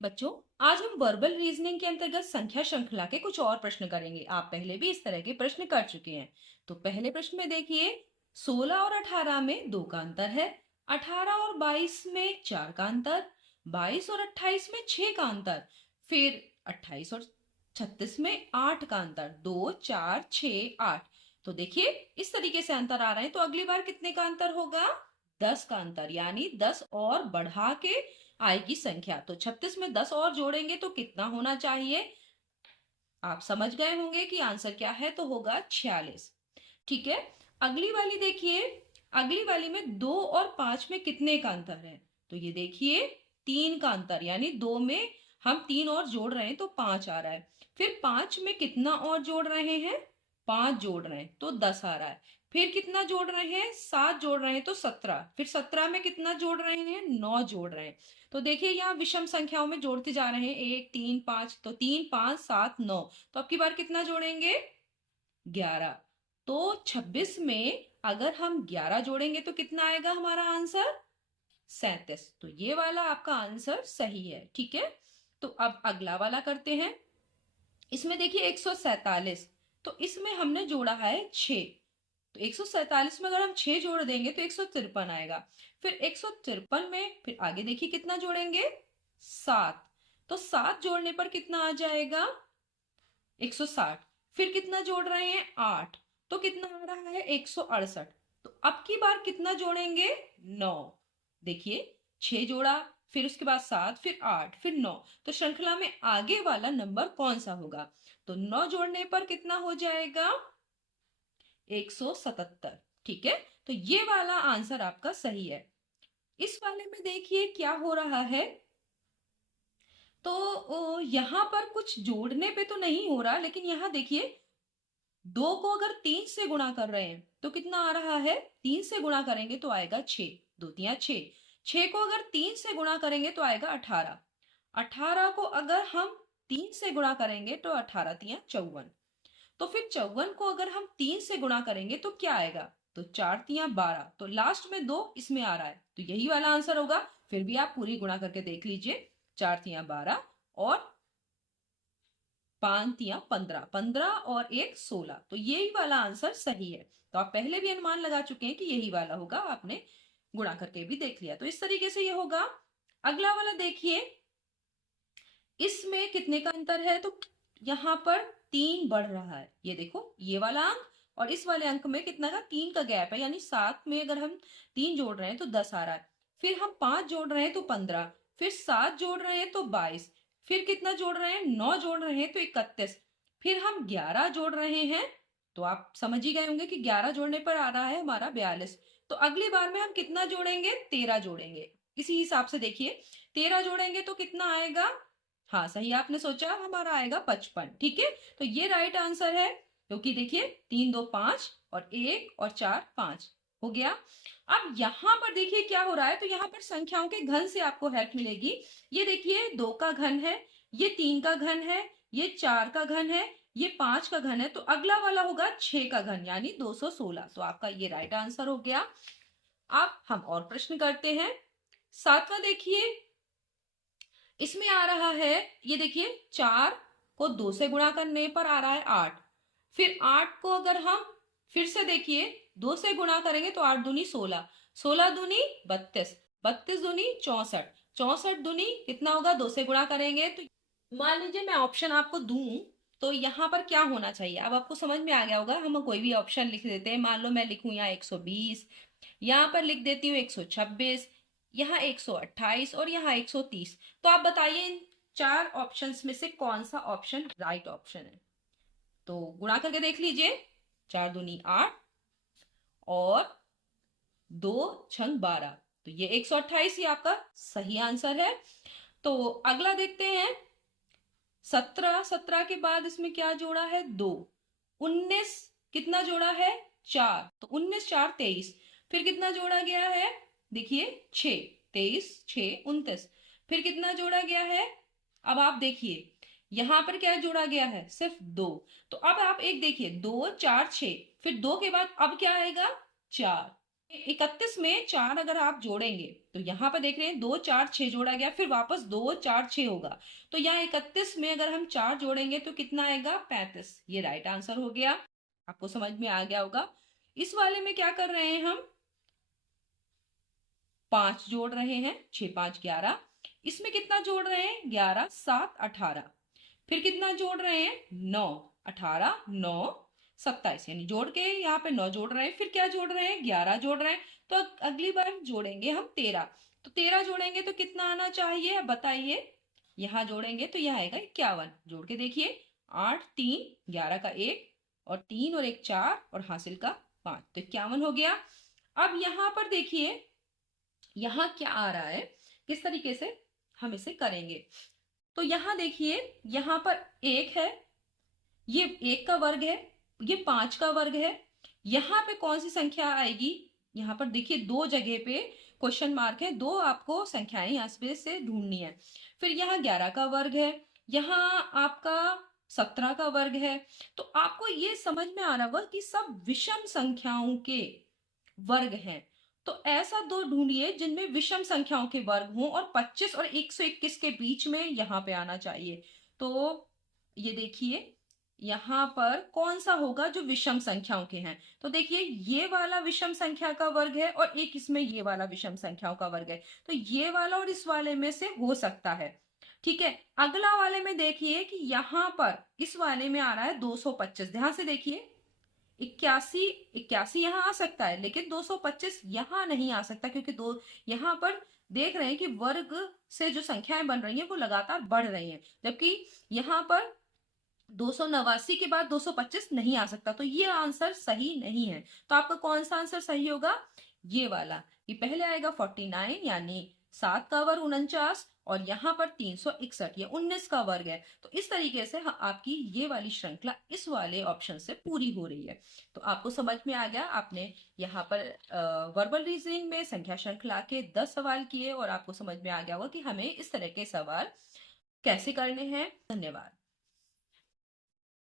बच्चों, आज हम वर्बल रीजनिंग के अंतर्गत संख्या श्रृंखला के कुछ और प्रश्न करेंगे। आप पहले भी इस तरह के प्रश्न कर चुके हैं। तो पहले प्रश्न में देखिए, 16 और 18 में 2 का अंतर है, 18 और 22 में 4 का अंतर, 22 और 28 में 6 का अंतर, फिर 28 और 36 में 8 का अंतर, 2 4 6 8। तो देखिए, इस तरीके से अंतर आ रहे हैं। तो अगली बार कितने का अंतर होगा? 10 का अंतर, यानी 10 और बढ़ा के आएगी संख्या। तो 36 में 10 और जोड़ेंगे तो कितना होना चाहिए? आप समझ गए होंगे कि आंसर क्या है, तो होगा 46। ठीक है। अगली वाली देखिए, अगली वाली में 2 और 5 में कितने का अंतर है? तो ये देखिए, 3 का अंतर, यानी 2 में हम 3 और जोड़ रहे हैं तो 5 आ रहा है। फिर 5 में कितना और जोड़ रहे हैं? 5 जोड़ रहे हैं तो 10 आ रहा है। फिर कितना जोड़ रहे हैं? 7 जोड़ रहे हैं तो 17। फिर 17 में कितना जोड़ रहे हैं? 9 जोड़ रहे हैं। तो देखिए, यहाँ विषम संख्याओं में जोड़ते जा रहे हैं, 1 3 5, तो 3 5 7 9। तो अब की बार कितना जोड़ेंगे? 11। तो 26 में अगर हम 11 जोड़ेंगे तो कितना आएगा हमारा आंसर? 37। तो ये वाला आपका आंसर सही है। ठीक है। तो अब अगला वाला करते हैं। इसमें देखिए 147, तो इसमें हमने जोड़ा है 6। तो 147 में अगर हम 6 जोड़ देंगे तो 153 आएगा। फिर 153 में फिर आगे देखिए कितना जोड़ेंगे? 7। तो 7 जोड़ने पर कितना आ जाएगा? 160। फिर कितना जोड़ रहे हैं? 8। तो कितना आ रहा है? 168। तो अब की बार कितना जोड़ेंगे? 9। देखिए, 6 जोड़ा, फिर उसके बाद 7, फिर 8, फिर 9। तो श्रृंखला में आगे वाला नंबर कौन सा होगा? तो 9 जोड़ने पर कितना हो जाएगा? 177। ठीक है। तो ये वाला आंसर आपका सही है। इस वाले में देखिए क्या हो रहा है। तो यहां पर कुछ जोड़ने पे तो नहीं हो रहा, लेकिन यहां देखिए, 2 को अगर 3 से गुणा कर रहे हैं तो कितना आ रहा है? 3 से गुणा करेंगे तो आएगा 6। 2 तिया 6। 6 को अगर 3 से गुणा करेंगे तो आएगा 18। 18 को अगर हम 3 से गुणा करेंगे तो 18 तिया 54। तो फिर 54 को अगर हम 3 से गुणा करेंगे तो क्या आएगा? तो 4 तिया 12। तो लास्ट में 2 इसमें आ रहा है, तो यही वाला आंसर होगा। फिर भी आप पूरी गुणा करके देख लीजिए। 4 तिया 12 और 5 तिया 15, 15 और 1 16। तो यही वाला आंसर सही है। तो आप पहले भी अनुमान लगा चुके हैं कि यही वाला होगा, आपने गुणा करके भी देख लिया। तो इस तरीके से ये होगा। अगला वाला देखिए, इसमें कितने का अंतर है? तो यहां पर 3 बढ़ रहा है। ये देखो, ये वाला अंक और इस वाले अंक में कितना का? 3 का गैप है, यानी 7 में अगर हम 3 जोड़ रहे हैं तो 10 आ रहा है। फिर हम 5 जोड़ रहे हैं तो 15। फिर 7 जोड़ रहे हैं तो 22। फिर कितना जोड़ रहे हैं? 9 जोड़ रहे हैं तो 31। फिर हम 11 जोड़ रहे हैं, तो आप समझ ही गए होंगे कि 11 जोड़ने पर आ रहा है हमारा 42। तो अगली बार में हम कितना जोड़ेंगे? 13 जोड़ेंगे। इसी हिसाब से देखिए, 13 जोड़ेंगे तो कितना आएगा? हाँ, सही आपने सोचा, हमारा आएगा 55। ठीक है। तो ये राइट आंसर है, क्योंकि देखिए 3 2 5 और 1 और 4 5 हो गया। अब यहां पर देखिए क्या हो रहा है। तो यहां पर संख्याओं के घन से आपको हेल्प मिलेगी। ये देखिए, 2 का घन है, ये 3 का घन है, ये 4 का घन है, ये 5 का घन है। तो अगला वाला होगा 6 का घन, यानी 216। तो आपका ये राइट आंसर हो गया। अब हम और प्रश्न करते हैं। सातवां देखिए, इसमें आ रहा है, ये देखिए, 4 को 2 से गुणा करने पर आ रहा है 8। फिर 8 को अगर हम फिर से देखिए 2 से गुणा करेंगे तो 8 दूनी 16, 16 दूनी 32, 32 दूनी 64, 64 दूनी कितना होगा? 2 से गुणा करेंगे तो मान लीजिए मैं ऑप्शन आपको दूं, तो यहाँ पर क्या होना चाहिए? अब आपको समझ में आ गया होगा। हम कोई भी ऑप्शन लिख देते हैं। मान लो मैं लिखूं यहाँ 120, यहाँ पर लिख देती हूँ 126, यहाँ 128 और यहाँ 130। तो आप बताइए इन 4 ऑप्शंस में से कौन सा ऑप्शन राइट ऑप्शन है? तो गुणा करके देख लीजिए। 4 दूनी 8 और 2 छंग 12। तो ये 128 ही आपका सही आंसर है। तो अगला देखते हैं। 17, 17 के बाद इसमें क्या जोड़ा है? 2। 19 कितना जोड़ा है? 4। तो 19 4 23। फिर कितना जोड़ा गया है? देखिए 6, 23 6 29। फिर कितना जोड़ा गया है? अब आप देखिए, यहां पर क्या जोड़ा गया है? सिर्फ 2। तो अब आप एक देखिए, 2 4 6, फिर 2 के बाद अब क्या आएगा? 4। 31 में 4 अगर आप जोड़ेंगे तो यहाँ पर देख रहे हैं 2 4 6 जोड़ा गया, फिर वापस 2 4 6 होगा। तो यहाँ 31 में अगर हम 4 जोड़ेंगे तो कितना आएगा? 35। ये राइट आंसर हो गया। आपको समझ में आ गया होगा। इस वाले में क्या कर रहे हैं हम? 5 जोड़ रहे हैं, 6 5 11। इसमें कितना जोड़ रहे हैं? 11 7 18। फिर कितना जोड़ रहे हैं? 9 18 9 27, यानी जोड़ के यहाँ पे 9 जोड़ रहे हैं, फिर क्या जोड़ रहे हैं? 11 जोड़ रहे हैं। तो अगली बार जोड़ेंगे हम 13। तो 13 जोड़ेंगे तो कितना आना चाहिए? अब बताइए। यहाँ जोड़ेंगे तो यह आएगा 51। जोड़ के देखिए, 8 3 11 का 1 और 3 और 1 4 और हासिल का 5, तो 51 हो गया। अब यहाँ पर देखिए, यहाँ क्या आ रहा है, किस तरीके से हम इसे करेंगे। तो यहाँ देखिए, यहाँ पर 1 है, ये 1 का वर्ग है, ये 5 का वर्ग है। यहाँ पे कौन सी संख्या आएगी? यहाँ पर देखिए 2 जगह पे क्वेश्चन मार्क है, 2 आपको संख्याएं यहाँ से ढूंढनी है। फिर यहाँ 11 का वर्ग है, यहाँ आपका 17 का वर्ग है। तो आपको ये समझ में आ रहा होगा कि सब विषम संख्याओं के वर्ग हैं। तो ऐसा दो ढूंढिए जिनमें विषम संख्याओं के वर्ग हों और 25 और 121 के बीच में यहाँ पे आना चाहिए। तो ये देखिए, यहाँ पर कौन सा होगा जो विषम संख्याओं के हैं? तो देखिए, ये वाला विषम संख्या का वर्ग है और एक इसमें ये वाला विषम संख्याओं का वर्ग है। तो ये वाला और इस वाले में से हो सकता है। ठीक है, अगला वाले में देखिए कि यहाँ पर इस वाले में आ रहा है 225। ध्यान से देखिए, 81 यहाँ आ सकता है, लेकिन 225 यहाँ नहीं आ सकता, क्योंकि दो यहाँ पर देख रहे हैं कि वर्ग से जो संख्याएं बन रही हैं वो लगातार बढ़ रही हैं, जबकि यहाँ पर 289 के बाद 225 नहीं आ सकता। तो ये आंसर सही नहीं है। तो आपका कौन सा आंसर सही होगा? ये वाला। ये पहले आएगा 49, यानी 7 का वर्ग 49, और यहाँ पर 361, ये 19 का वर्ग है। तो इस तरीके से आपकी ये वाली श्रृंखला इस वाले ऑप्शन से पूरी हो रही है। तो आपको समझ में आ गया। आपने यहाँ पर वर्बल रीजनिंग में संख्या श्रृंखला के 10 सवाल किए और आपको समझ में आ गया होगा कि हमें इस तरह के सवाल कैसे करने हैं। धन्यवाद।